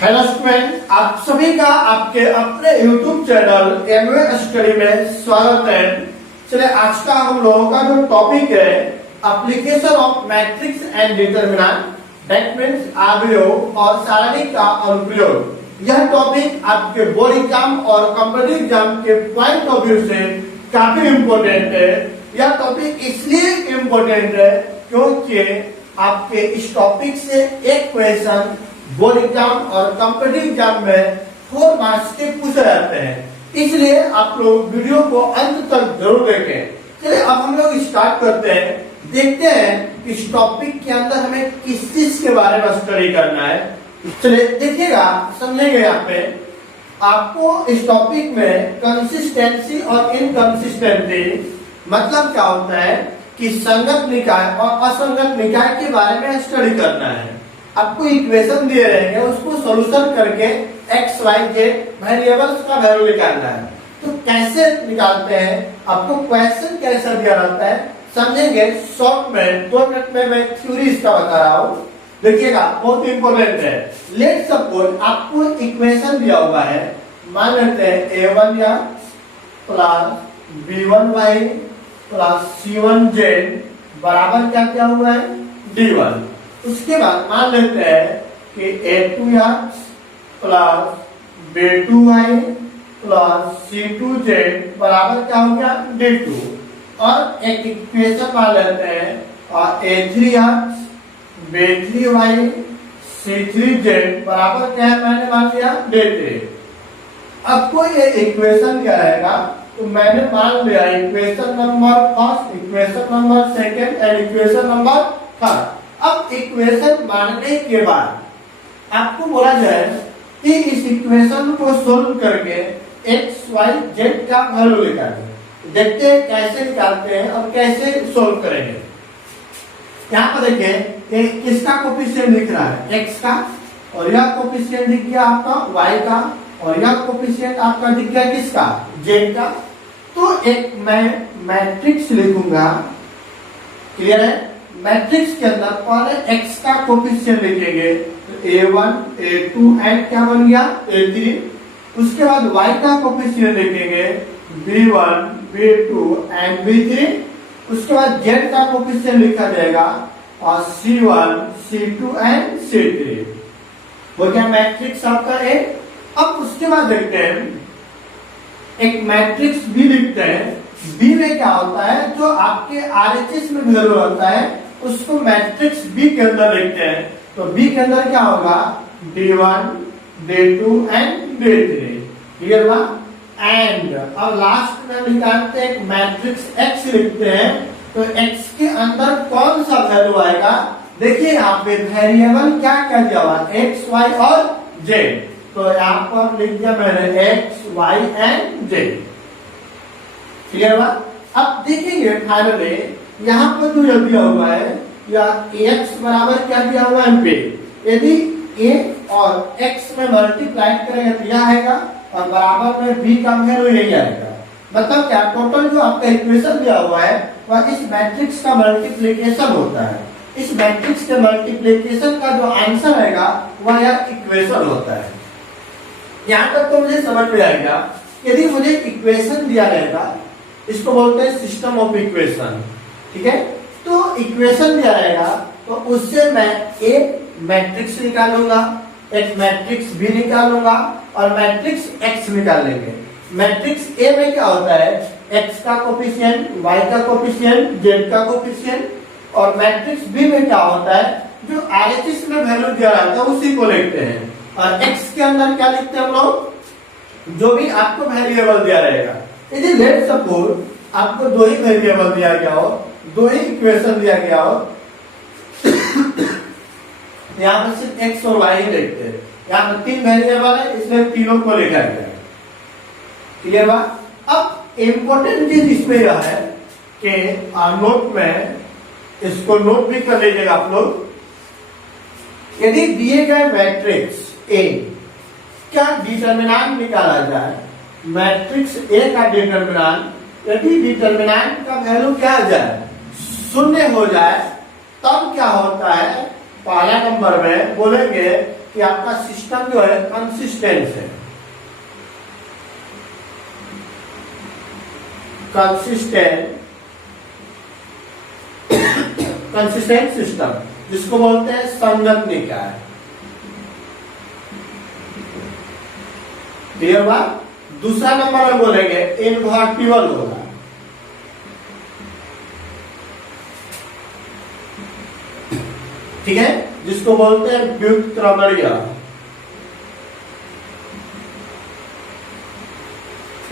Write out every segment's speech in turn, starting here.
Hello student, आप सभी का आपके अपने YouTube चैनल एमवे स्टडी में स्वागत है। चलिए, आज का हम लोगों का जो टॉपिक है application of matrix and determinant, that means अवयव और सारणी का अनुप्रयोग। यह टॉपिक आपके बोर्ड एग्जाम और कॉम्पिटिटिव एग्जाम के पॉइंट ऑफ व्यू से काफी इम्पोर्टेंट है। यह टॉपिक इसलिए इम्पोर्टेंट है क्योंकि आपके इस टॉपिक से एक क्वेश्चन बोर्ड एग्जाम और कॉम्पिटिटिव एग्जाम में 4 मार्क्स के पूछे जाते हैं, इसलिए आप लोग वीडियो को अंत तक जरूर देखें। चलिए, अब हम लोग स्टार्ट करते हैं, देखते हैं कि इस टॉपिक के अंदर हमें किस चीज के बारे में स्टडी करना है। चलिए देखिएगा, समझेंगे। यहाँ पे आपको इस टॉपिक में कंसिस्टेंसी और इनकंसिस्टेंसी मतलब क्या होता है कि संगत निकाय और असंगत निकाय के बारे में स्टडी करना है। आपको इक्वेशन दिए रहेंगे, उसको सॉल्यूशन करके x, y, z वेरिएबल्स का वैल्यू निकालना है। तो कैसे निकालते हैं, आपको क्वेश्चन कैसा दिया रहता है समझेंगे। शॉर्ट में 2 मिनट में मैं थ्योरी इसका बता रहा हूँ, देखिएगा, बहुत इंपॉर्टेंट है। लेट सपोज आपको इक्वेशन दिया हुआ है, मान लेते हैं a1x plus b1y plus c1z बराबर क्या क्या हुआ है d1। उसके बाद मान लेते हैं कि a2x plus b2y plus c2z बराबर क्या हो गया d2। और एक इक्वेशन मान लेते हैं और a3x b3y c3z बराबर क्या है, मैंने मान लिया d3। अब कोई ये इक्वेशन क्या रहेगा, तो मैंने मान लिया equation number first, equation number second and equation number third. अब इक्वेशन मानने के बाद आपको बोला जाए कि इस इक्वेशन को सोल्व करके x, y, z का वैल्यू निकालें। देखते हैं कैसे निकालते हैं और कैसे सोल्व करेंगे। यहाँ पर देखिए, किसका कोफिशिएंट दिख रहा है, x का, और यह कोफिशिएंट दिख गया आपका y का, और यह कोफिशिएंट आपका दिख गया किसका, z का। तो एक मैं मैट्रिक्स लिखूंगा, क्लियर है। मैट्रिक्स के अंदर पहले x का कोफिशिएंट लिखेंगे, a1, a2 एंड क्या बन गया a3। उसके बाद y का कोफिशिएंट लिखेंगे b1, b2 एंड b3। उसके बाद z का कोफिशिएंट लिखा जाएगा और c1, c2 एंड c3। वो क्या मैट्रिक्स आपका है। अब उसके बाद देखते हैं एक मैट्रिक्स b लिखते हैं। b में क्या होता है, जो आपके RHS में वैल्यू होता है उसको मैट्रिक्स b के अंदर लिखते हैं। तो b के अंदर क्या होगा d1, d2 and d3, clear हुआ। एंड अब लास्ट में निकालते हैं एक मैट्रिक्स x लिखते हैं। तो x के अंदर कौन सा वैल्यू आएगा, देखिए यहाँ पे वेरिएबल क्या क्या दिया हुआ x, y और z। तो यहाँ पर लिख दिया मैंने x, y and z, clear हुआ। अब देखेंगे फाइनली यहाँ पर जो दिया हुआ है, या x बराबर क्या दिया हुआ है पे। यदि a और x में मल्टीप्लाई करेंगे तो यह आएगा और बराबर में b का वैल्यू यही आएगा। मतलब क्या, टोटल जो आपका इक्वेशन दिया हुआ है वह इस मैट्रिक्स का मल्टीप्लिकेशन होता है। इस मैट्रिक्स के मल्टीप्लिकेशन का जो आंसर आएगा वह यह इक्वेशन होता है। यहाँ तक तो मुझे समझ में आएगा। यदि मुझे इक्वेशन दिया रहेगा, इसको बोलते हैं सिस्टम ऑफ इक्वेशन, ठीक है। तो इक्वेशन दिया रहेगा तो उससे मैं एक मैट्रिक्स निकालूंगा, एक मैट्रिक्स बी निकालूंगा और मैट्रिक्स एक्स निकाल लेंगे। मैट्रिक्स ए में क्या होता है, एक्स का कोफिशिएंट, वाई का कोफिशिएंट, जेड का कोफिशिएंट। और मैट्रिक्स बी में क्या होता है, जो RHS में वैल्यू दिया रहता है उसी को लिखते हैं। और एक्स के अंदर क्या लिखते हैं हम लोग, जो भी आपको वेरिएबल दिया रहेगा। यदि लेट सपोज आपको 2 ही वेरिएबल दिया गया हो, 2 ही इक्वेशन दिया गया हो, यहाँ पर सिर्फ x और y ही लिखते हैं। यहाँ पर 3 वेरिएबल है, इसलिए तीनों को लिखा गया है, क्लियर बा। अब इम्पोर्टेंट चीज इसमें यह है कि नोट में इसको नोट भी कर लीजिएगा आप लोग। यदि दिए गए मैट्रिक्स A क्या डिटरमिनेंट निकाला जाए, मैट्रिक्स A का डिटरमिनेंट, यदि डिटरमिनेंट का वैल्यू क्या आ जाए, 0 हो जाए, तब क्या होता है, पहला नंबर में बोलेंगे कि आपका सिस्टम जो है कंसिस्टेंट है, कंसिस्टेंट सिस्टम, जिसको बोलते हैं संगत निकाय। क्लियर बात। दूसरा नंबर में बोलेंगे इनवर्टिबल होगा। ठीक है, जिसको बोलते हैं व्युत्क्रमणीय।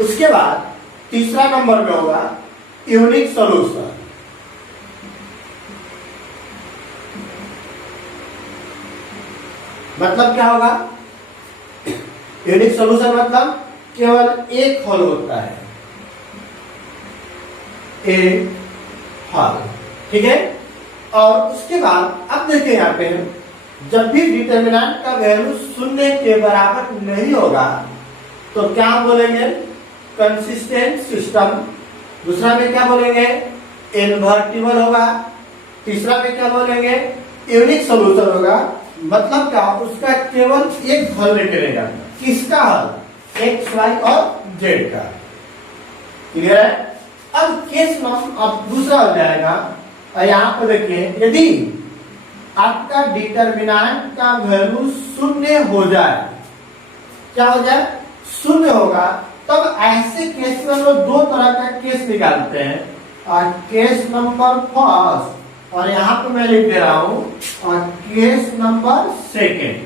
उसके बाद तीसरा नंबर में होगा यूनिक सॉल्यूशन। मतलब क्या होगा? यूनिक सॉल्यूशन मतलब केवल एक हल होता है, एक हल। ठीक है, और उसके बाद अब देखिए यहाँ पे, जब भी डिटर्मिनेंट का वैल्यू शून्य के बराबर नहीं होगा तो क्या बोलेंगे? Consistent system. दूसरा में क्या बोलेंगे? इनवर्टिबल होगा। तीसरा में क्या बोलेंगे? यूनिक सॉल्यूशन होगा। मतलब क्या? उसका केवल एक हल निकलेगा। किसका हल? एक्स, वाई और जेड का। क्लियर है? अब केस अब दूसरा हो जाएगा। यहाँ पर देखिए, यदि आपका डिटर्मिनेंट का वैल्यू शून्य हो जाए, क्या हो जाए? शून्य होगा, तब ऐसे केस में हम लोग दो तरह का केस निकालते हैं। केस नंबर फर्स्ट, और यहाँ पर मैं लिख दे रहा हूं, और केस नंबर सेकेंड।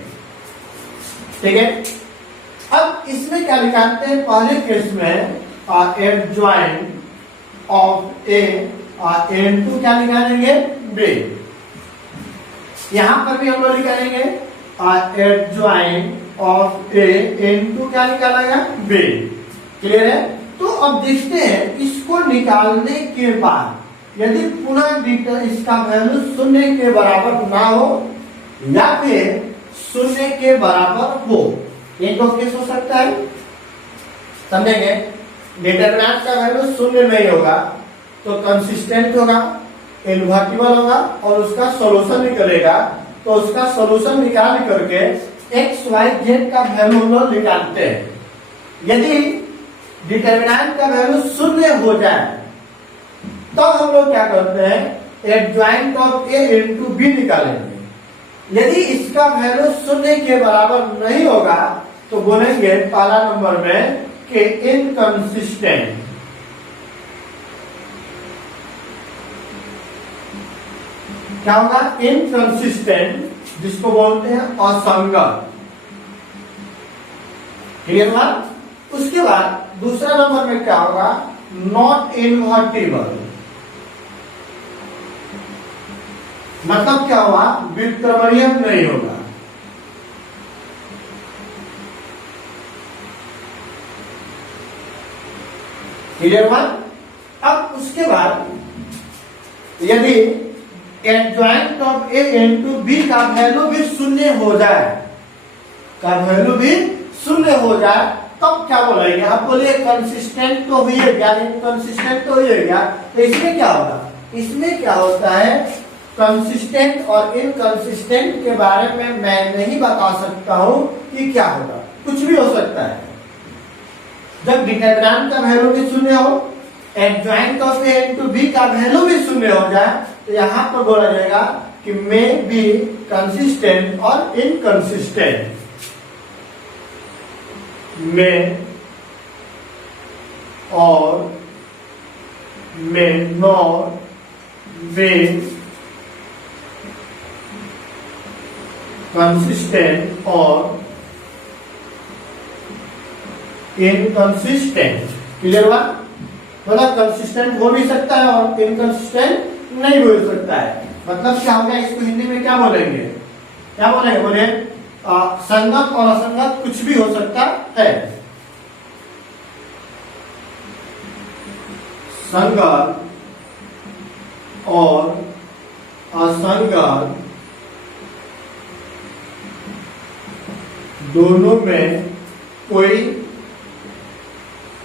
ठीक है, अब इसमें क्या निकालते हैं? पहले केस में एडजॉइंट ऑफ ए इनटू क्या निकालेंगे? बी। यहां पर भी हम लोग निकालेंगे एडजॉइंट ऑफ ए इनटू क्या निकालेगा? बी। क्लियर है? तो अब देखते हैं, इसको निकालने के बाद यदि पुनः इसका वैल्यू शून्य के बराबर ना हो या फिर शून्य के बराबर हो, एक दो केस हो सकता है। समझेंगे? डिटरमिनेंट का वैल्यू शून्य नहीं होगा तो कंसिस्टेंट होगा, इनवर्टिबल होगा, और उसका सॉल्यूशन निकलेगा। तो उसका सॉल्यूशन निकाल करके एक्स, वाई, जेड का वैल्यू हम लोग निकालते हैं। यदि डिटरमिनेंट का वैल्यू शून्य हो जाए तो हम लोग क्या करते हैं? Adjoint of A into B निकालेंगे। यदि इसका वैल्यू शून्य के बराबर नहीं होगा तो बोलेंगे पहला नंबर में कि इनकंसिस्टेंट। क्या होगा? इनकंसिस्टेंट, जिसको बोलते हैं असंगत। क्लियर हुआ? उसके बाद दूसरा नंबर में क्या होगा? Not invertible. मतलब क्या हुआ? व्युत्क्रमणीय नहीं होगा। क्लियर हुआ? अब उसके बाद यदि adjoint of A into B का वैल्यू भी शून्य हो जाए, तब क्या बोलेंगे? आप बोलिए कंसिस्टेंट तो हुई है क्या? इनकंसिस्टेंट तो हुई है क्या? तो इसमें क्या होगा? इसमें क्या होता है? कंसिस्टेंट और इनकंसिस्टेंट के बारे में मैं नहीं बता सकता हूं कि क्या होगा, कुछ भी हो सकता है। जब डिटरमिनेंट का वैल्यू भी शून्य हो, adjoint of A into B का वैल्यू भी शून्य हो जाए, तो यहां पर बोला जाएगा कि मे बी कंसिस्टेंट और इनकंसिस्टेंट। में और में नॉट बी कंसिस्टेंट और इनकंसिस्टेंट। क्लियर हुआ? मतलब कंसिस्टेंट हो भी सकता है और इनकंसिस्टेंट नहीं हो सकता है। मतलब क्या होगा? इसको हिंदी में क्या बोलेंगे? क्या बोलेंगे? बोले संगत और असंगत कुछ भी हो सकता है। संगत और असंगत दोनों में कोई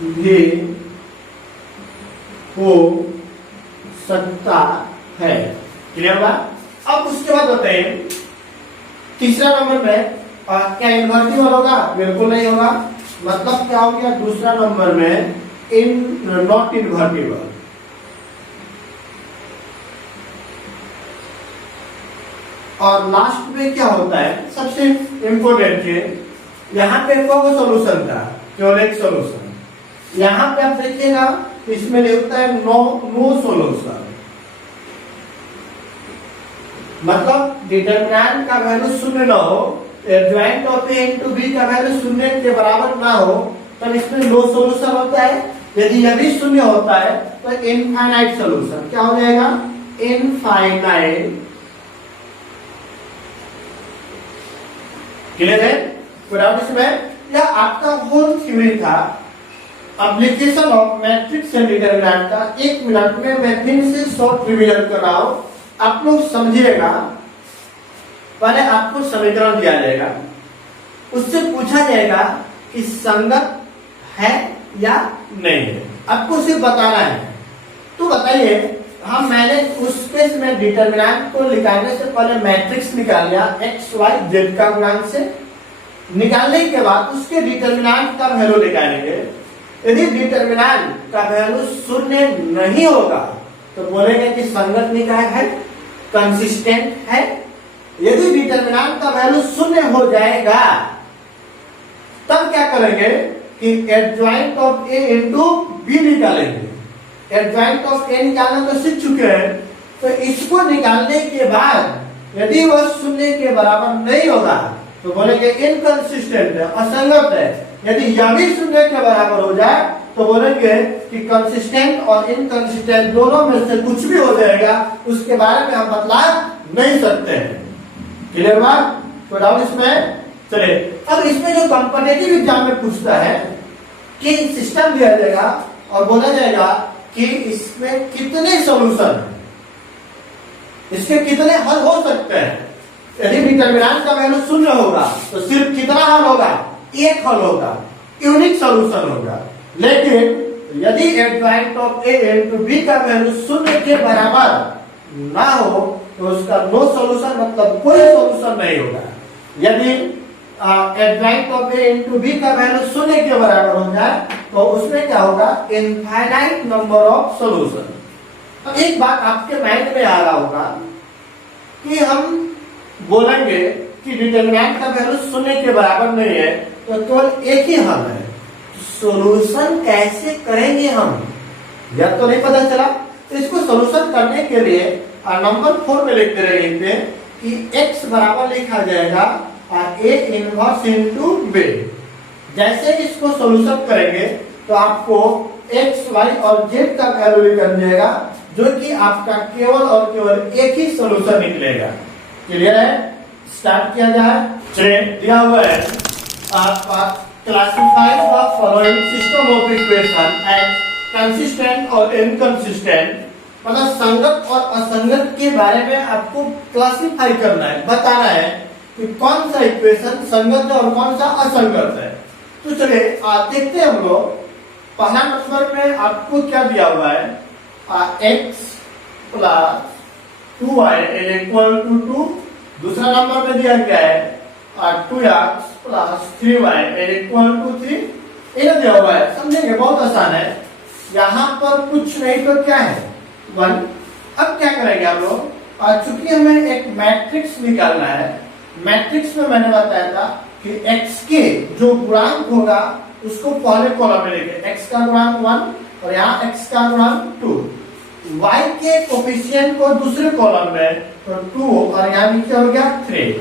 भी हो सकता है। क्लियर हुआ? अब उसके बाद बताइए तीसरा नंबर में क्या इन्वर्टिबल होगा? बिल्कुल नहीं होगा। मतलब क्या हो गया दूसरा नंबर में? Not invertible. और लास्ट में क्या होता है, सबसे इंपोर्टेंट चीज, यहाँ पे कोई सोल्यूशन था, केवल एक सोल्यूशन। यहाँ पे आप देखिएगा इसमें लिखता है नो सोल्यूशन। मतलब डिटरमिनेंट का वैल्यू शून्य ना हो, adjoint of A into B का वैल्यू शून्य के बराबर ना हो, तो इसमें नो सोल्यूशन होता है। यदि यह भी शून्य होता है तो इनफाइनाइट सोल्यूशन। क्या हो जाएगा? इनफाइनाइट। क्लियर है? कोई डाउट इसमें? यह आपका होल थ्योरी था application of matrix and determinant का। 1 मिनट में मैं फिर से शॉर्ट रिवीजन कर रहा हूं, आप लोग समझिएगा। पहले आपको समीकरण दिया जाएगा, उससे पूछा जाएगा कि संगत है या नहीं है, आपको उसे बताना है। तो बताइए, मैंने उस केस में डिटरमिनेंट को निकालने से पहले मैट्रिक्स निकाल लिया एक्स वाई जेड का गुणांक से। निकालने के बाद उसके डिटरमिनेंट का वैल्यू निकालेंगे। यदि डिटरमिनेंट का वैल्यू शून्य नहीं होगा तो बोलेंगे कि संगत निकाय है, कंसिस्टेंट है। यदि डिटरमिनेंट का वैल्यू शून्य हो जाएगा तब क्या करेंगे कि adjoint of A into B निकालेंगे। एडजॉइंट ऑफ ए निकालना तो सीख चुके हैं, तो इसको निकालने के बाद यदि वह शून्य के बराबर नहीं होगा तो बोलेंगे इनकंसिस्टेंट है, असंगत है। यदि यह भी शून्य के बराबर हो जाए तो बोलेंगे कि कंसिस्टेंट और इनकंसिस्टेंट दोनों में से कुछ भी हो जाएगा, उसके बारे में हम बतला नहीं सकते हैं। क्लियर बात? तो डाउट इसमें? चलिए, अब इसमें जो कॉम्पिटिटिव एग्जाम में पूछता है कि सिस्टम दिया जाएगा और बोला जाएगा कि इसमें कितने सॉल्यूशन है, इसके कितने हल हो सकते हैं। यदि डिटरमिनेंट का वैल्यू शून्य होगा तो सिर्फ कितना हल होगा? एक हल होगा, यूनिक सॉल्यूशन होगा। लेकिन यदि adjoint of A into B का वैल्यू शून्य के बराबर ना हो तो उसका नो सॉल्यूशन, मतलब कोई सॉल्यूशन नहीं होगा। यदि adjoint of A into B का वैल्यू शून्य के बराबर हो जाए तो उसमें क्या होगा? Infinite number of solution. अब एक बात आपके माइंड में आ रहा होगा कि हम बोलेंगे कि डिटरमिनेंट का वैल्यू शून्य के बराबर नहीं है तो केवल एक ही हल है, सॉल्यूशन कैसे करेंगे हम? यह तो नहीं पता चला। तो इसको सॉल्यूशन करने के लिए नंबर 4 में लिखते रहेंगे कि x बराबर लिखा जाएगा a इनवर्स इनटू b। जैसे इसको सॉल्यूशन करेंगे तो आपको x, y और z का वैल्यू निकल जाएगा, जो कि आपका केवल और केवल एक ही सॉल्यूशन निकलेगा। क्लियर है? स्टार्ट किया जाए। चलिए, दिया हुआ है आपका classify the following system of equation as consistent और इनकंसिस्टेंट। मतलब संगत और असंगत के बारे में आपको क्लासिफाई करना है, बताना है कि कौन सा इक्वेशन संगत है और कौन सा असंगत है। तो चलिए देखते हैं हम लोग। पहला नंबर में आपको क्या दिया हुआ है? x plus 2y equal to 2। दूसरा नंबर में दिया गया है 2x plus 3y equal to 3। इन्हें दिया हुआ है, समझेंगे, बहुत आसान है। यहाँ पर कुछ नहीं तो क्या है? 1। अब क्या करेंगे हम लोग? चूंकि हमें एक मैट्रिक्स निकालना है, मैट्रिक्स में मैंने बताया था कि x के जो गुणांक होगा उसको पहले कॉलम में लिखें। x का गुणांक 1 और यहाँ x का गुणांक 2। y के कोफिशिएंट को दूसरे कॉलम में तो 2 और यहाँ नीचे हो गया 3।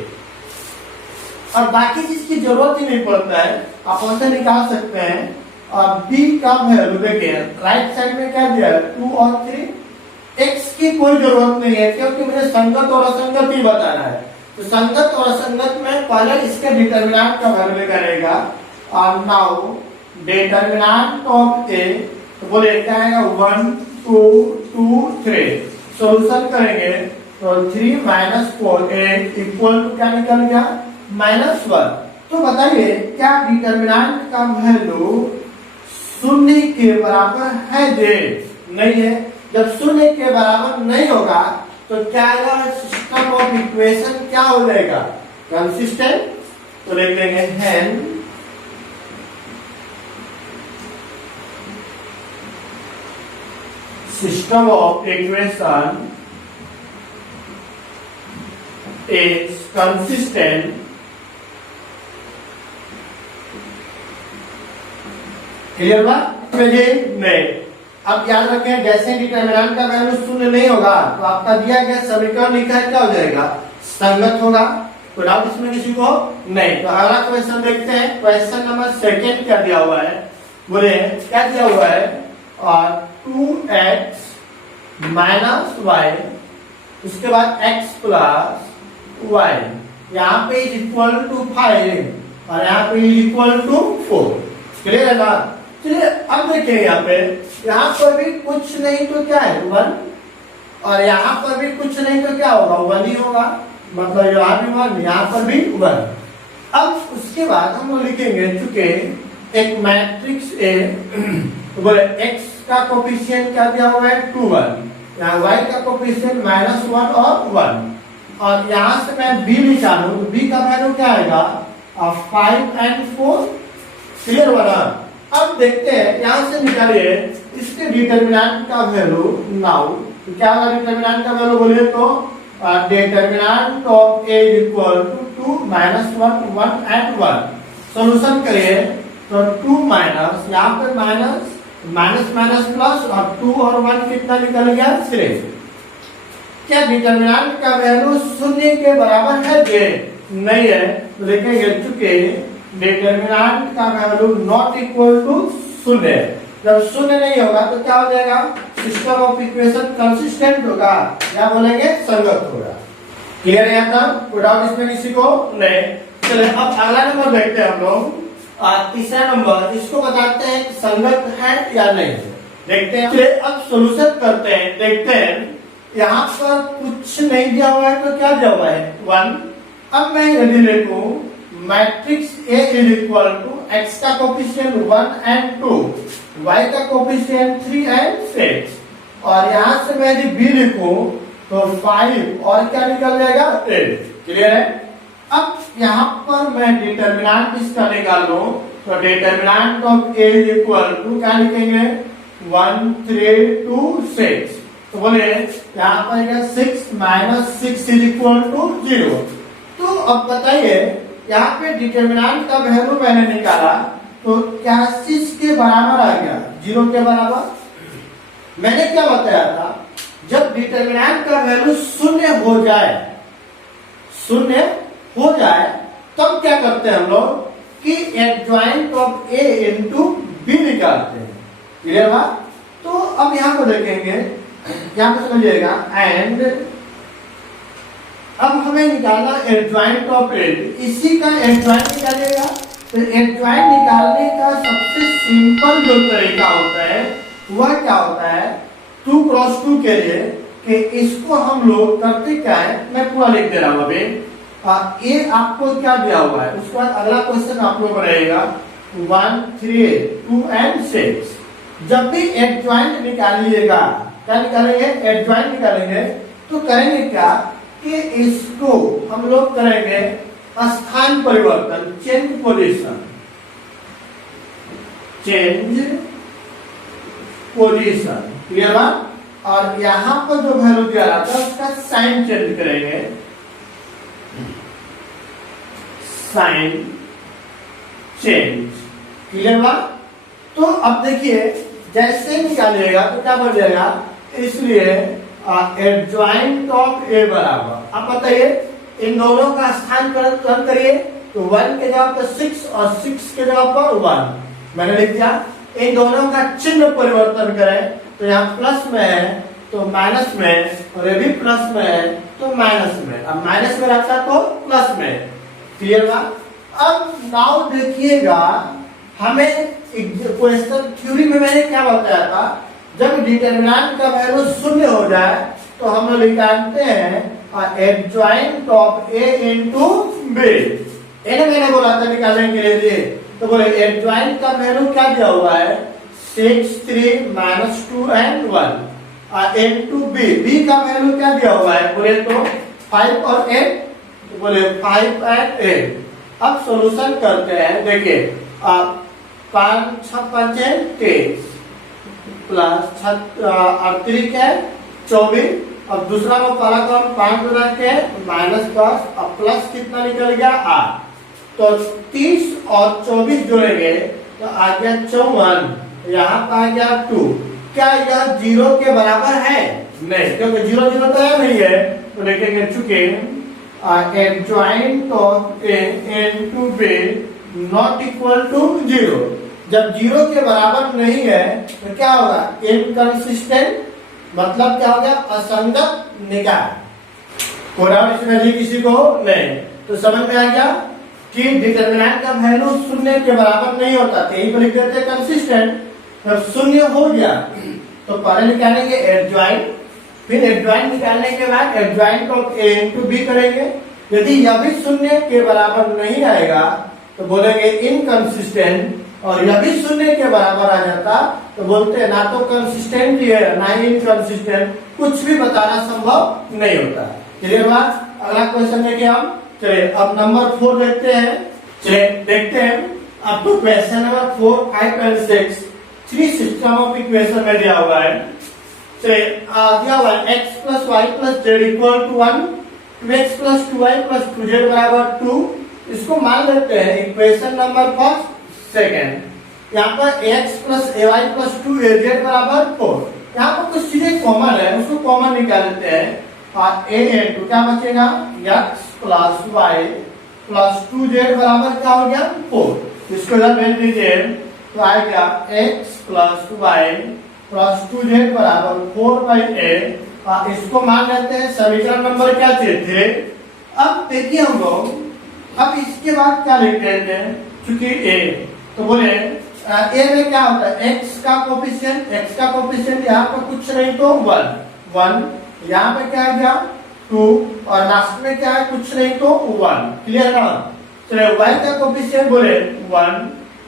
और बाकी चीज की जरूरत ही नहीं पड़ता है, आप वहां से निकाल सकते हैं। और b का वैल्यू देखिए राइट साइड में क्या दिया है? 2 और 3। x की कोई जरूरत नहीं है क्योंकि मुझे संगत और असंगत ही बताना है। तो संगत और असंगत में पहले इसके डिटरमिनेंट का वैल्यू निकालेगा। और नाउ डिटरमिनेंट ऑफ a, तो बोले क्या आएगा? 1 2 2 3। सॉल्यूशन करेंगे तो 3 माइनस 4 इक्वल टू क्या निकल गया? -1। तो बताइए क्या डिटरमिनेंट का वैल्यू शून्य के बराबर है? नहीं है। जब शून्य के बराबर नहीं होगा तो क्या सिस्टम ऑफ इक्वेशन क्या हो जाएगा? कंसिस्टेंट। तो लिख लेंगे हेन system of equation is consistent clear बात? नहीं। अब याद रखें जैसे डिटरमिनेंट का वैल्यू शून्य नहीं होगा तो आपका दिया गया समीकरण लिखा है क्या हो जाएगा, संगत होगा। कोई डाउट इसमें किसी को? नहीं। तो अगला क्वेश्चन देखते हैं। क्वेश्चन नंबर सेकंड क्या दिया हुआ है, बोले क्या दिया हुआ है, और 2x माइनस वाई, उसके बाद x प्लस वाई, यहाँ पे इज इक्वल टू 5 और यहाँ पे इज इक्वल टू 4। क्लियर है ना? चलिए अब देखिए यहाँ पर भी कुछ नहीं तो क्या है 1, और यहाँ पर भी कुछ नहीं तो क्या होगा 1 ही होगा, मतलब यहाँ भी 1, यहाँ पर भी 1। अब उसके बाद हम लोग लिखेंगे चूंकि एक मैट्रिक्स ए, तो बोले x का कोफिशिएंट क्या दिया हुआ है 2 1, यहाँ y का कोफिशिएंट -1 और 1, और यहाँ से मैं b निकालूं तो b का वैल्यू क्या आएगा 5 और 4। क्लियर हुआ ना? अब देखते हैं यहां से निकालिए इसके डिटरमिनेंट का वैल्यू नाउ। तो क्या होगा डिटरमिनेंट का वैल्यू, बोलिए तो determinant of a equal to 2 -1 1 and 1। Solution करिए तो 2 माइनस, यहाँ पे माइनस माइनस प्लस, और 2 और 1 कितना निकल गया 3। क्या डिटरमिनेंट का वैल्यू शून्य के बराबर है? ये नहीं है। तो लिखेंगे चूंकि डिटरमिनेंट का वैल्यू नॉट इक्वल टू शून्य। जब शून्य नहीं होगा तो क्या हो जाएगा, सिस्टम ऑफ इक्वेशन कंसिस्टेंट होगा, या बोलेंगे संगत होगा। क्लियर है? यहाँ तक कोई डाउट इसमें किसी को? नहीं। चलिए अब अगला नंबर देखते हैं हम लोग। तीसरा नंबर, इसको बताते हैं संगत है या नहीं, देखते हैं। चलिए अब सोल्यूशन करते हैं, देखते हैं। यहाँ पर कुछ नहीं दिया हुआ है तो क्या दिया हुआ है 1। अब मैं यदि लिखूं matrix A is equal to x का कोफिशिएंट 1 और 2, y का कोफिशिएंट 3 और 6, और यहाँ से मैं यदि b लिखूं तो 5 और क्या निकल जाएगा 8। क्लियर है? अब यहाँ पर मैं डिटरमिनेंट इसका निकाल लूं तो determinant of A is equal to क्या लिखेंगे 1 3 2 6। तो बोले यहाँ पर 6 - 6 इज इक्वल टू 0। तो अब बताइए यहाँ पे डिटरमिनेंट का वैल्यू मैंने निकाला तो क्या 6 के बराबर आ गया 0 के बराबर। मैंने क्या बताया था, जब डिटरमिनेंट का वैल्यू शून्य हो जाए तब क्या करते हैं हम लोग कि adjoint of a into b निकालते हैं। क्लियर बात? तो अब यहाँ को देखेंगे, यहाँ पे समझिएगा, एंड अब हमें निकालना एडजॉइंट ऑफ a। इसी का एडजॉइंट निकालिएगा। तो एडजॉइंट निकालने का सबसे सिंपल जो तरीका होता है वह क्या होता है 2 क्रॉस 2 के लिए, कि इसको हम लोग करते क्या है, मैं पूरा लिख दे रहा हूं अभी। ये आपको क्या दिया हुआ है, उसके बाद अगला क्वेश्चन आप लोग रहेगा 1 3 2 और 6। जब भी एडजॉइंट निकालिएगा, क्या निकालेंगे एडजॉइंट निकालेंगे, तो करेंगे क्या कि इसको हम लोग करेंगे स्थान परिवर्तन, चेंज पोजीशन, क्लियर बात? और यहां पर जो वैल्यू दिया रहा था उसका साइन चेंज करेंगे, साइन चेंज। क्लियर बात? तो अब देखिए जैसे निकालिएगा तो क्या बन जाएगा, इसलिए एडजॉइंट ऑफ ए बराबर, अब बताइए इन दोनों का स्थान परिवर्तन करिए तो 1 के जगह पर 6 और 6 के जगह पर 1 मैंने लिख दिया। इन दोनों का चिन्ह परिवर्तन करें तो यहाँ प्लस में है तो माइनस में, और ये भी प्लस में है तो माइनस में, अब माइनस में रखा तो प्लस में। क्लियर बा? अब नाउ देखिएगा, हमें क्वेश्चन थ्योरी में मैंने क्या बताया था, जब डिटरमिनेंट का वैल्यू शून्य हो जाए तो हम लोग निकालते हैं adjoint of a into b। मैंने बोला था निकालने के लिए, तो बोले एडजॉइंट का वैल्यू क्या दिया हुआ है 6 3 -2 और 1 इनटू b का वैल्यू क्या दिया हुआ है, बोले तो 5 और 8, तो बोले 5 और 8। अब सॉल्यूशन करते हैं। देखिए आप 5 6 5 23 प्लस 38 है 24। अब दूसरा को पहला कॉलम 5 बना के -10 अब प्लस कितना निकल गया 8। तो 30 और 24 जोड़ेंगे तो आ गया 54। यहाँ पर आ गया 2। क्या यह 0 के बराबर है? नहीं, क्योंकि 0 0 तो नहीं है। तो देखेंगे चूंकि adjoint of A and to B not equal to 0। जब 0 के बराबर नहीं है तो क्या होगा? इनकंसिस्टेंट, मतलब क्या हो गया? असंगत निकाय। कोई डाउट इसमें नहीं किसी को? नहीं। तो समझ में आ गया कि डिटरमिनेंट का वैल्यू शून्य के बराबर नहीं होता, तो यही पर लिख देते हैं कंसिस्टेंट। जब शून्य हो गया तो पहले निकालेंगे एडजॉइंट, फिर एडजॉइंट निकालने के बाद adjoint of A into B करेंगे। यदि यह भी शून्य के बराबर नहीं आएगा तो बोलेंगे इनकंसिस्टेंट, और यह भी शून्य के बराबर आ जाता तो बोलते हैं ना तो कंसिस्टेंट ही है ना ही इनकंसिस्टेंट, कुछ भी बताना संभव नहीं होता। क्लियर बात? अगला क्वेश्चन देखिए हम। चलिए अब नंबर 4 देखते हैं। चलिए देखते हैं। अब तो क्वेश्चन नंबर 4 5 और 6 3 सिस्टम ऑफ इक्वेशन में दिया हुआ है। चलिए दिया हुआ है x + y + z = 1, 2x + 2y + 2z = 2। इसको मान लेते हैं इक्वेशन नंबर फर्स्ट सेकंड। यहाँ पर x + ay + 2az = 4। यहाँ पर कुछ चीजें कॉमन है, उसको कॉमन निकाल लेते हैं। और a इनटू क्या बचेगा? x + y + 2z बराबर क्या हो गया? 4। इसको इधर भेज दीजिए तो आएगा x + y + 2z बराबर 4/a। इसको मान लेते हैं समीकरण नंबर क्या चाहिए? अब देखिए हम लोग अब इसके बाद क्या लिख देते हैं, चूंकि a तो बोले a में क्या होता है? x का कोफिशिएंट यहाँ पर कुछ नहीं तो 1, यहाँ पे क्या आ गया 2, और लास्ट में क्या है? कुछ नहीं तो 1। क्लियर ना? चलिए y का कोफिशिएंट बोले 1,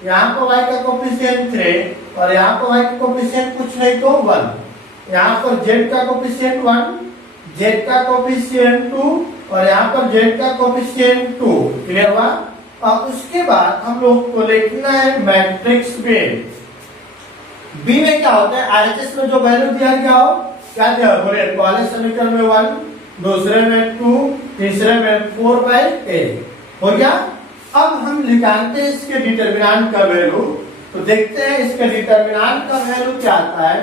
यहाँ पर y का कोफिशिएंट 3, और यहाँ पर y का कोफिशिएंट कुछ नहीं तो 1। यहाँ पर z का कोफिशिएंट 1, z का कोफिशिएंट 2, और यहाँ पर z का कोफिशिएंट 2। क्लियर हुआ? और उसके बाद हम लोग को लिखना है मैट्रिक्स बी में क्या होता है? आरएचएस में जो वैल्यू दिया गया हो, क्या दिया? बोले पहले समीकरण में 1, दूसरे में 2, तीसरे में 4/a हो गया। अब हम निकालते हैं इसके डिटरमिनेंट का वैल्यू। तो देखते हैं इसके डिटरमिनेंट का वैल्यू क्या आता है।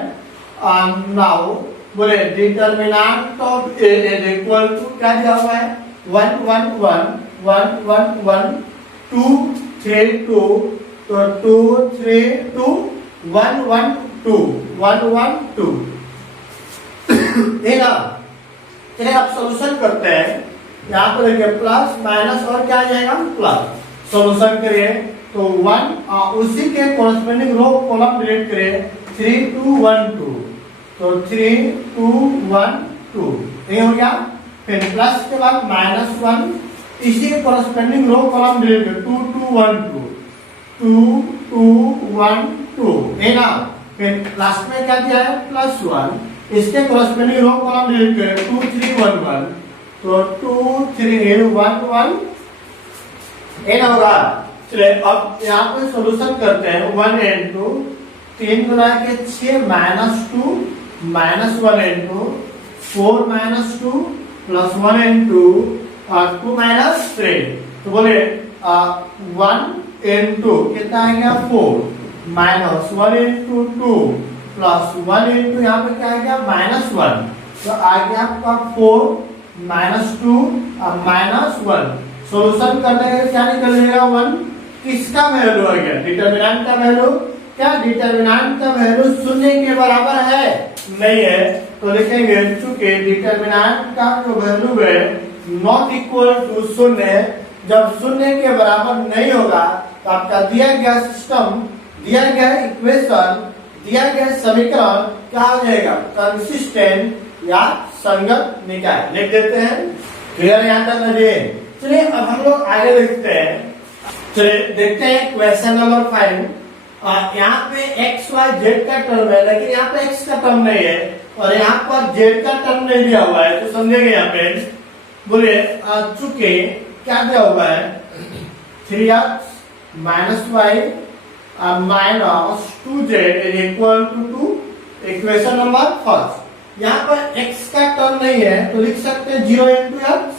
नाउ बोले determinant of a is equal to क्या दिया हुआ है? 1 1 1 1 1 1 2 3 2, तो 2 3 2 1 1 2 1 1 2। है ना? चलिए अब सॉल्यूशन करते हैं। यहाँ पर देखिए प्लस माइनस और क्या आ जाएगा? प्लस। सॉल्यूशन करिए तो 1 उसी के कॉरस्पॉन्डिंग रो कॉलम डिलीट करिए। 3 2 1 2, तो 3 2 1 2 ये हो गया। फिर प्लस के बाद -1 इसी के कॉरस्पॉन्डिंग रो कॉलम डिलीट करिए। 2 2 1 2 2 2 1 2 है ना? फिर लास्ट में क्या दिया है? +1 इसके कॉरस्पॉन्डिंग रो कॉलम डिलीट करें। 2 3 1 1, तो 2 3 1 1 ये ना होगा। चलिए अब यहाँ पे सॉल्यूशन करते हैं। 1 इनटू 3 गुना के 6 -2 -1 इनटू 4 -2 +1 इनटू 2 -3। तो बोले 1 इनटू कितना आएगा? 4 -1 इनटू 2 +1 इनटू यहाँ पे क्या आ गया? -1, तो आ गया आपका 4 -2 और -1। सॉल्यूशन करने के क्या निकलेगा? 1। किसका वैल्यू आ गया? डिटरमिनेंट का वैल्यू। क्या डिटरमिनेंट का वैल्यू शून्य के बराबर है? नहीं है। तो लिखेंगे चूंकि डिटरमिनेंट का जो वैल्यू है नॉट इक्वल टू शून्य, जब शून्य के बराबर नहीं होगा तो आपका दिया गया सिस्टम, दिया गया इक्वेशन, दिया गया समीकरण क्या हो जाएगा? कंसिस्टेंट या संगत निकाय। लिख देते हैं। क्लियर? याद रखना चाहिए। चलिए अब हम लोग आगे देखते हैं। चलिए देखते हैं क्वेश्चन नंबर 5। यहाँ पे x y z का टर्म है, लेकिन यहाँ पे x का टर्म नहीं है और यहाँ पर z का टर्म नहीं दिया हुआ है। तो समझेंगे यहाँ पे बोले चूंकि क्या दिया हुआ है? 3x minus y minus 2z is equal to 2। Equation number first. यहाँ पर x का टर्म नहीं है तो लिख सकते हैं 0 into x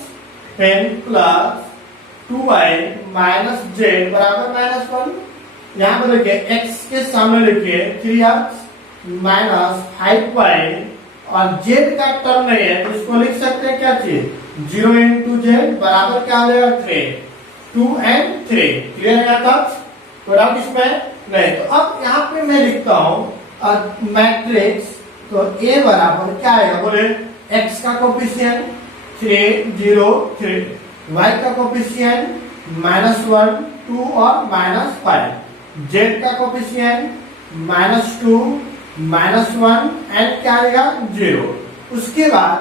ten plus 2y minus Z बराबर माइनस 1। यहाँ पर देखिए x के सामने लिखिए 3x माइनस 5y और z का टर्म नहीं है तो इसको लिख सकते हैं क्या चीज 0 इंटू जेड बराबर क्या हो जाएगा 3। 2 and 3 क्लियर है तक? तो डाउट इसमें नहीं। तो अब यहाँ पे मैं लिखता हूँ मैट्रिक्स। तो A बराबर क्या आएगा बोले x का कोफिशिएंट 3 0 3, y का कोफिशिएंट -1 2 और -5, z का कोफिशिएंट -2 -1 एंड क्या आएगा 0। उसके बाद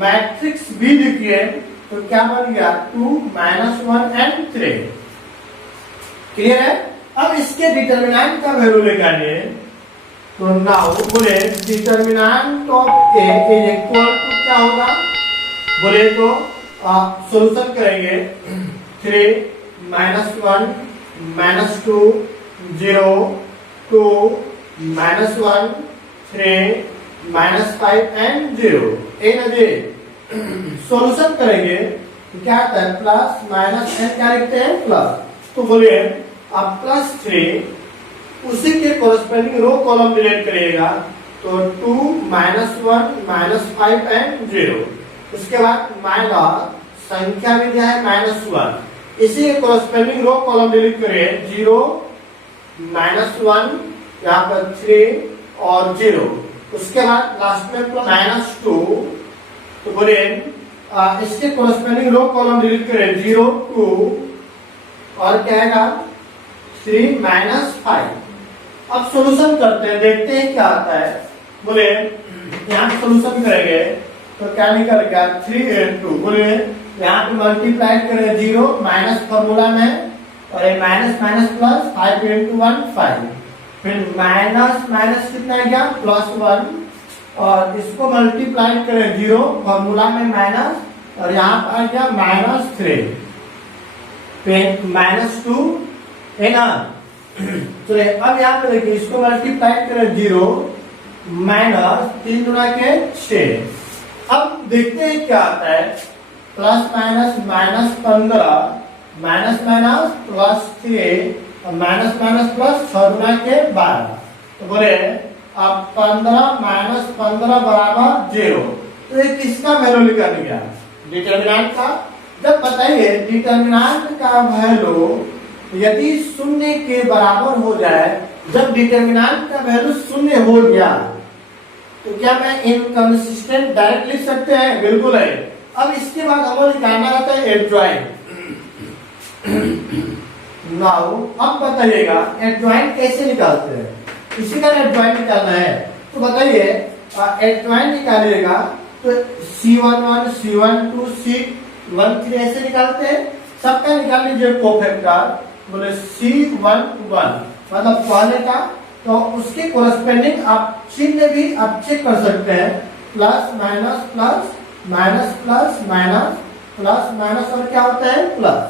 मैट्रिक्स B लिखिए तो क्या बन गया 2 -1 एंड 3। क्लियर है? अब इसके डिटरमिनेंट का वैल्यू निकालिए। तो नाउ बोले determinant of A is equal to क्या होगा बोले तो सॉल्यूशन करेंगे 3 -1 -2 0 2 -1 3 -5 एंड 0 ए ना जे सॉल्यूशन करेंगे तो क्या आता है प्लस माइनस एंड क्या लिखते हैं प्लस। तो बोलिए अब +3 उसी के कोरस्पोंडिंग रो कॉलम डिलीट करिएगा तो 2 -1 -5 एंड 0। उसके बाद माइनस संख्या भी दिया है -1 इसी के कोरस्पोंडिंग रो कॉलम डिलीट करिए 0 -1 यहाँ पर 3 और 0। उसके बाद लास्ट में -2 तो बोलिए इसके कोरस्पोंडिंग रो कॉलम डिलीट करें 0 2 और क्या आएगा 3 -5। अब सॉल्यूशन करते हैं देखते हैं क्या आता है। बोले यहाँ सॉल्यूशन करेंगे तो क्या निकल गया 3 into बोले यहाँ पे मल्टीप्लाई करें 0 माइनस फॉर्मूला में और ये माइनस माइनस प्लस 5 into 1 5 फिर माइनस माइनस कितना गया +1 और इसको मल्टीप्लाई करें 0 फॉर्मूला में माइनस और यहाँ पर आ गया -3 फिर -2 है ना। चलिए अब यहाँ पे देखिए इसको मल्टीप्लाई करें 0 माइनस 3 गुना के 6। अब देखते हैं क्या आता है प्लस माइनस -15 माइनस माइनस +3 और माइनस माइनस प्लस 6 गुना के 12। तो बोले अब 15 - 15 बराबर 0। तो ये किसका वैल्यू निकल गया डिटरमिनेंट का। जब बताइए डिटरमिनेंट का वैल्यू यदि 0 के बराबर हो जाए जब डिटरमिनेंट का वैल्यू 0 हो गया तो क्या मैं इनकंसिस्टेंट डायरेक्ट लिख सकते हैं? बिल्कुल है। अब इसके बाद हमें निकालना रहता है एडजॉइंट। नाउ अब बताइएगा एडजॉइंट कैसे निकालते हैं। इसी का एडजॉइंट निकालना है तो बताइए एडजॉइंट निकालिएगा तो C11 C12 C13 ऐसे निकालते हैं। सबका निकाल लीजिए कोफैक्टर बोले C11 मतलब पहले का तो उसके कोरस्पोंडिंग आप चिन्ह भी आप चेक कर सकते हैं plus minus plus minus plus minus plus minus और क्या होता है प्लस।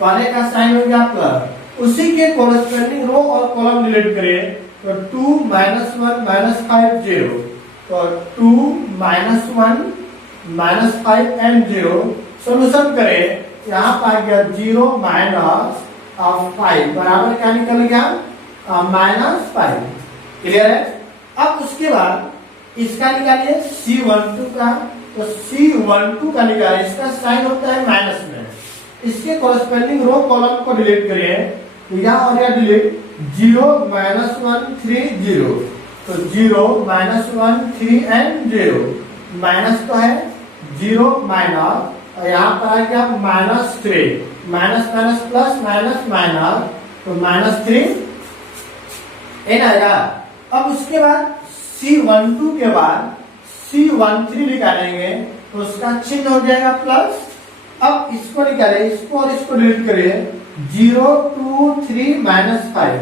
पहले का साइन हो गया प्लस उसी के कोरस्पोंडिंग रो और कॉलम डिलीट करें तो 2 -1 -5 0 तो 2 -1 -5 एंड 0। सॉल्यूशन करें यहाँ पर आ गया 0 माइनस 5 बराबर क्या निकल गया -5। क्लियर है? अब उसके बाद इसका निकालिए C12 का तो C12 का निकालिए इसका साइन होता है माइनस में इसके कोरस्पोंडिंग रो कॉलम को डिलीट करिए तो यहाँ हो गया डिलीट 0 -1 3 0 तो 0 -1 3 एंड 0 माइनस तो है 0 माइनस और यहाँ पर आ गया -3 minus minus plus minus minus तो -3 एन आएगा। अब उसके बाद C12 के बाद C13 निकालेंगे तो उसका चिन्ह हो जाएगा प्लस। अब इसको निकाले इसको और इसको डिलीट करिए 0 2 3 -5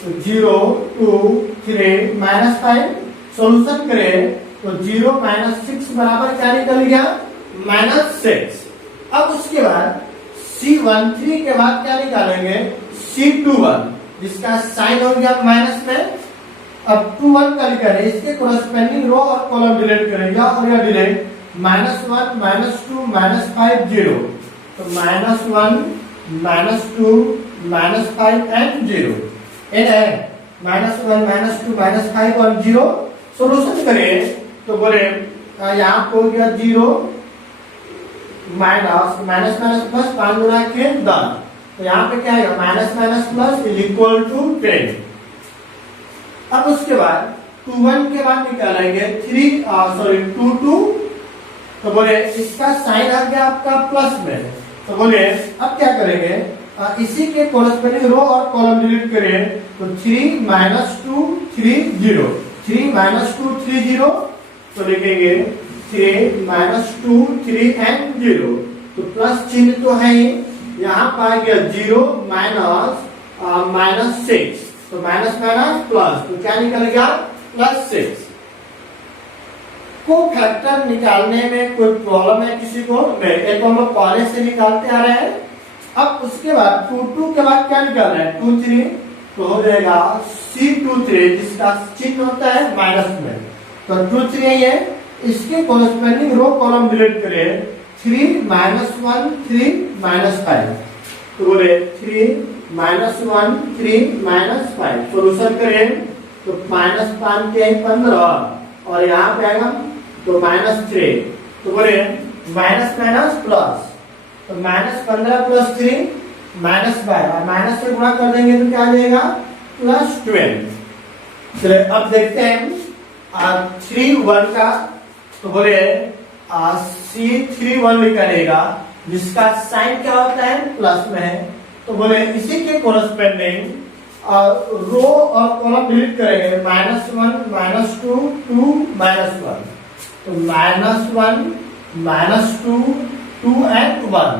तो 0 2 3 -5। सॉल्यूशन करें तो 0 -6 बराबर क्या निकल गया -6। अब उसके बाद C13 के बाद क्या निकालेंगे, C21, जिसका साइन हो गया माइनस में। अब 21 का निकालें, इसके कोरस्पेंडिंग रो और कॉलम डिलीट करेंगे और यह डिलीट -1 -2 -5 0, तो -1 -2 -5 एंड 0 है। -1 -2 -5 और 0 सोल्यूशन करें तो बोले यहाँ हो गया 0 माइनस माइनस माइनस प्लस 5 गुना के 10, तो यहाँ पे क्या आएगा minus minus plus is equal to 10। अब उसके बाद 21 के बाद निकालेंगे 22, तो बोले इसका साइन आ गया आपका प्लस में, तो बोले अब क्या करेंगे, इसी के कोरस्पेंडिंग रो और कॉलम डिलीट करें, तो 3 -2 3 0, 3 -2 3 0, तो लिखेंगे 3 -2 3 एंड 0, तो प्लस चिन्ह तो है ही, यहाँ पर आ गया 0 -6, तो माइनस माइनस प्लस, तो क्या निकल गया +6। को फैक्टर निकालने में कोई प्रॉब्लम है किसी को नहीं, एक हम लोग पहले से निकालते आ रहे हैं। अब उसके बाद 22 के बाद क्या निकालना है 23, तो हो जाएगा C23, जिसका चिन्ह होता है माइनस में, तो 23 है। इसके कोरस्पेंडिंग रो कॉलम डिलीट करें, 3 -1 3 -5, तो बोले 3 -1 3 -5, सोल्यूशन करें तो -5 के 15 और यहाँ पे आएगा तो -3, तो बोले माइनस माइनस प्लस, तो -15 + 3 -12 और माइनस से गुणा कर देंगे तो क्या आ जाएगा +12। चलिए अब देखते हैं 31 का, तो बोले C31 निकलेगा, जिसका साइन क्या होता है प्लस में है, तो बोले इसी के कोरस्पेंडिंग रो और कॉलम डिलीट करेंगे, -1 -2 2 -1, तो -1 -2 2 एंड 1,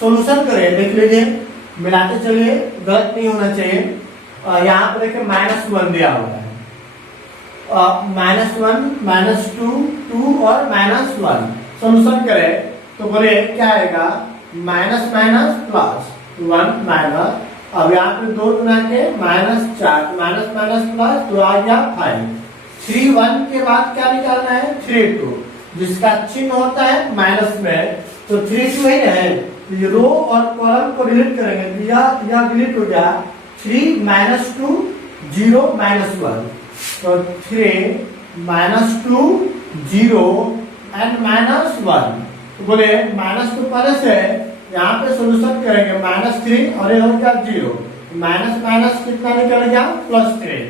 सोल्यूशन करें, देख लीजिए मिलाते चलिए, गलत नहीं होना चाहिए। यहाँ पर देखिए -1 दिया हुआ है, -1 -2 2 और -1, सोल्यूशन करें तो बोले क्या आएगा माइनस माइनस प्लस 1 माइनस, अब यहाँ पे 2 गुना के -4 माइनस माइनस प्लस, तो आ गया 5। 31 के बाद क्या निकालना है 32, जिसका चिन्ह होता है माइनस में, तो 32 ही है, रो और कॉलम को डिलीट करेंगे, यह डिलीट हो गया 3 -2 0 -1, तो 3 -2 0 एंड -1, तो बोले -2 पहले से यहाँ पे सोल्यूशन करेंगे -3 और ये हो गया 0, माइनस माइनस कितना निकल गया +3।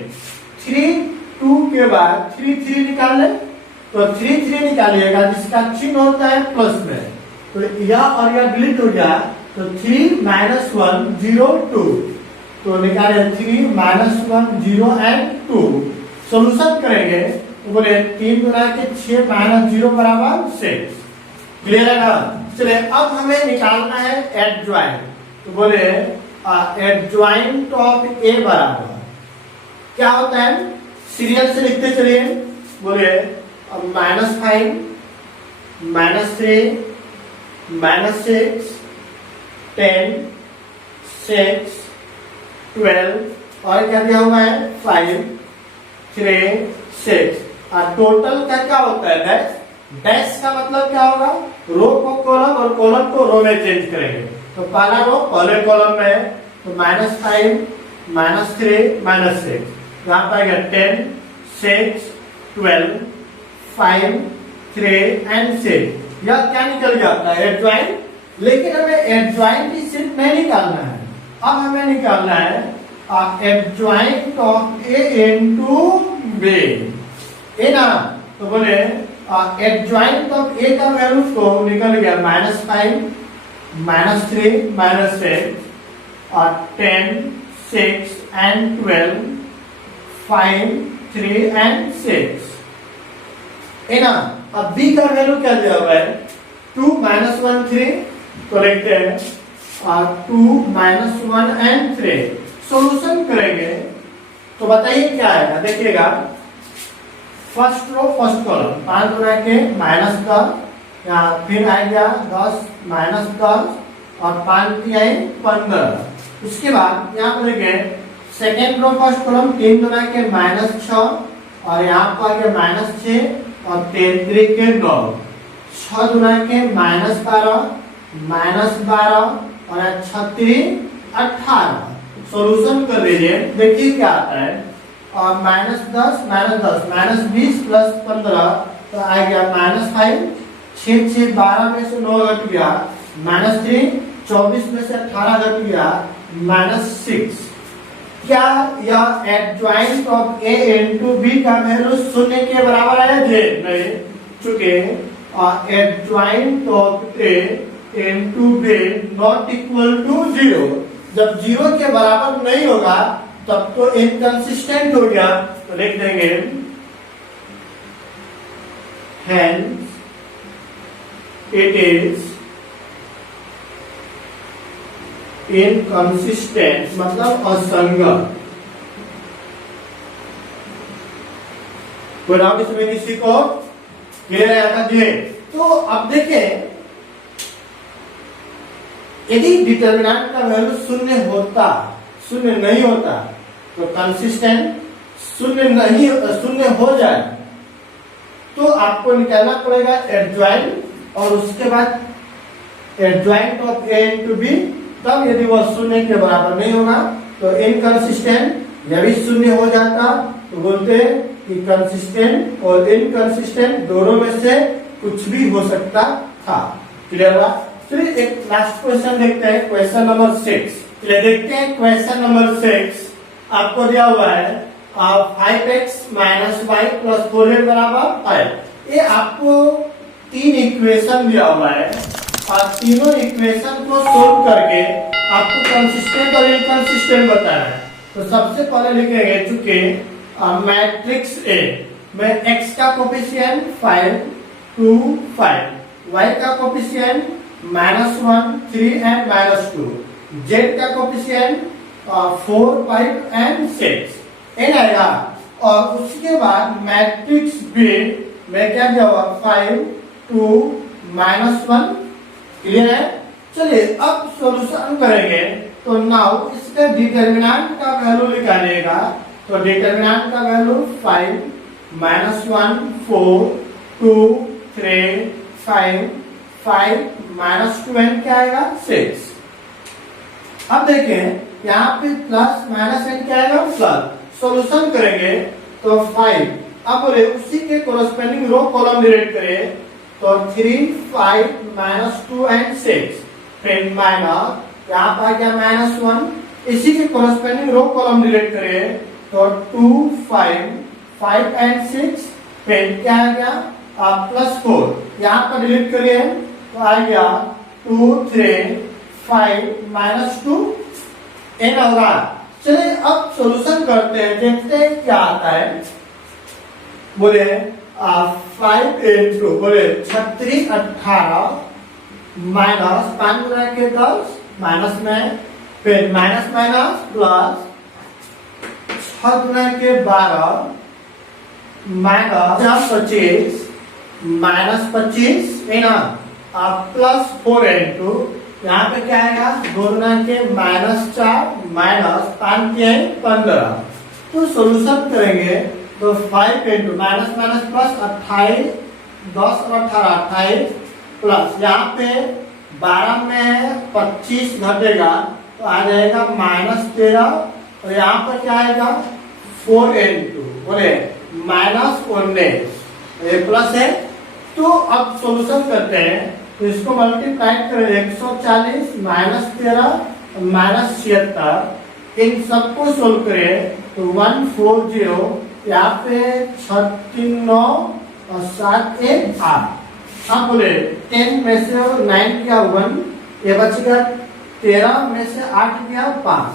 3 2 के बाद 3 3 निकाल ले, तो 3 3 निकालिएगा, जिसका चिन्ह होता है प्लस में, तो यह और यह डिलीट हो गया, तो 3 -1 0 2, तो निकाले 3 -1 0 एंड 2, सोल्यूशन करेंगे तो बोले 3 गुना के 6 -0 बराबर 6। क्लियर है ना। चलिए अब हमें निकालना है एडजॉइंट, तो बोले एडजॉइंट ऑफ ए बराबर क्या होता है, सीरियल से लिखते चलिए, बोले -5 -3 -6 10 6 12 और क्या दिया हुआ है 5 3 6, और टोटल का क्या होता है डैश, डैश का मतलब क्या होगा, रो को कॉलम और कॉलम को रो में चेंज करेंगे, तो पहला रो पहले कॉलम में है, तो -5 -3 -6, यहाँ पर आएगा 10 6 12 5 3 एंड 6, यह क्या निकल गया आपका एडजॉइंट। लेकिन हमें एडजॉइंट ही सिर्फ नहीं निकालना है, अब हमें निकालना है adjoint of A into B, A ना, तो बोले एडजॉइंट ऑफ ए का वैल्यू तो निकल गया -5 -3 -6 और 10 6 एंड 12 5 3 एंड 6, है ना। अब बी का वैल्यू क्या दिया हुआ है 2 -1 3, तो लिखते हैं 2 -1 एंड 3, सोल्यूशन करेंगे तो बताइए क्या आएगा, देखिएगा फर्स्ट रो फर्स्ट कॉलम 5 गुना के -10, यहाँ फिर आ गया 10 -10 और 5 3 15। उसके बाद यहाँ पर देखिए सेकेंड रो फर्स्ट कॉलम 3 गुना के -6 और यहाँ पर आ गया -6 और 3 3 के 9, 6 गुना के -12 और 6 3 18। सॉल्यूशन कर लीजिए, देखिए क्या आता है। और -10 -20 प्लस 15 तो आ गया -5, 6 6 12 में से 9 घट गया, -3 24 में से 18 घट गया, -6। क्या यह adjoint of A into B का वैल्यू शून्य के बराबर है? नहीं, चूंकि adjoint of A into B not equal to 0। जब 0 के बराबर नहीं होगा तब तो इनकंसिस्टेंट हो गया, तो लिख देंगे hence it is inconsistent, मतलब असंगत। कोई डाउट इसमें किसी को? क्लियर है? तो अब देखें, यदि डिटर्मिनेंट का वैल्यू शून्य नहीं होता तो कंसिस्टेंट शून्य हो जाए तो आपको निकालना पड़ेगा एडजॉइंट और उसके बाद adjoint of A into B. तब यदि वह शून्य के बराबर नहीं होगा तो इनकंसिस्टेंट। यदि शून्य हो जाता तो बोलते कि कंसिस्टेंट और इनकंसिस्टेंट दोनों में से कुछ भी हो सकता था। क्लियर हुआ? चलिए एक लास्ट क्वेश्चन देखते हैं, क्वेश्चन नंबर 6। चलिए देखते हैं क्वेश्चन नंबर 6। आपको दिया हुआ है 5x - y + 4z = 5। ये आपको 3 इक्वेशन दिया हुआ है और तीनों इक्वेशन को सोल्व करके आपको कंसिस्टेंट और इनकंसिस्टेंट बताना है। तो सबसे पहले लिखेंगे, चूंकि मैट्रिक्स ए में x का कोफिशिएंट 5 2 5, y का कोफिशिएंट -1 3 एंड -2, z का कोफिशिएंट 4 5 एंड 6 एन आएगा। और उसके बाद मैट्रिक्स बी में क्या दिया हुआ 5 2 -1। क्लियर है? चलिए अब सॉल्यूशन करेंगे। तो नाउ इसका डिटर्मिनेंट का वैल्यू निकालिएगा। तो डिटर्मिनेंट का वैल्यू 5 -1 4 2 3 5 5 -2 एन क्या आएगा 6। अब देखें यहाँ पे प्लस माइनस एन क्या आएगा प्लस। सॉल्यूशन करेंगे तो 5, अब बोले उसी के कोरस्पेंडिंग रो कॉलम डिलीट करें तो 3 5 -2 एंड 6, फिर माइनस यहाँ पर आ गया -1, इसी के कोरस्पेंडिंग रो कॉलम डिलीट करें तो 2 5 5 एंड 6, फिर क्या आ गया +4, यहाँ पर डिलीट करिए तो आ गया 2 3 5 -2 एन होगा। चलिए अब सॉल्यूशन करते हैं, देखते हैं क्या आता है। बोले 5 into बोले 36 18 माइनस 5 गुना के 10 माइनस में, फिर माइनस माइनस प्लस 6 गुना के 12 माइनस 25 -25 है ना, +4 into यहाँ पे क्या आएगा 2 गुना के -4 माइनस 5 के 15। तो सॉल्यूशन करेंगे तो 5 into माइनस माइनस प्लस 28 10 और 18 28 प्लस यहाँ पे 12 में 25 घटेगा तो आ जाएगा -13 और यहाँ पर क्या आएगा 4 into बोले -19 प्लस है। तो अब सॉल्यूशन करते हैं तो इसको मल्टीप्लाई करें 140 -13 -76, इन सबको सोल्व करें तो 140 यहाँ पे 36 9 और 7 1 8। अब बोले 10 में से 9 गया 1, ये बचेगा 13 में से 8 गया 5।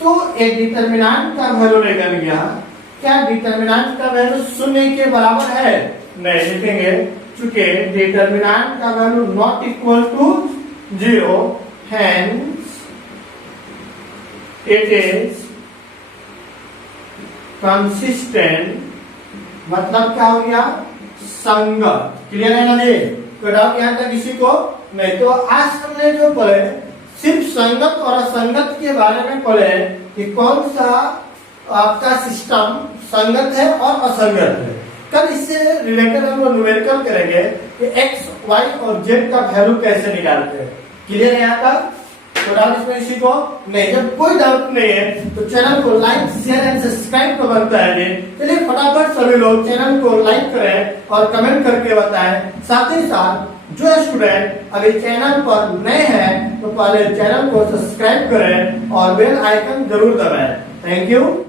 तो ये डिटर्मिनेंट का वैल्यू लेकर गया। क्या डिटर्मिनेंट का वैल्यू शून्य के बराबर है? नहीं, लिखेंगे चूंकि डिटर्मिनेंट का value not equal to 0, hence it is consistent, मतलब क्या हो गया संगत। क्लियर है ना? कोई डाउट यहाँ तक किसी को? नहीं। तो आज हमने जो पढ़े सिर्फ संगत और असंगत के बारे में पढ़े कि कौन सा आपका सिस्टम संगत है और असंगत है। कल इससे रिलेटेड हम लोग न्यूमेरिकल करेंगे कि एक्स, वाई और जेड का वैल्यू कैसे निकालते हैं। क्लियर है यहाँ तक? तो डाउट इसमें किसी को नहीं? जब कोई डाउट नहीं है तो चैनल को लाइक, शेयर एंड सब्सक्राइब तो बनता है। चलिए फटाफट सभी लोग चैनल को लाइक करें और कमेंट करके बताएं। साथ ही साथ जो स्टूडेंट अभी चैनल पर नए हैं तो पहले चैनल को सब्सक्राइब करें और बेल आइकन जरूर दबाएं। Thank you.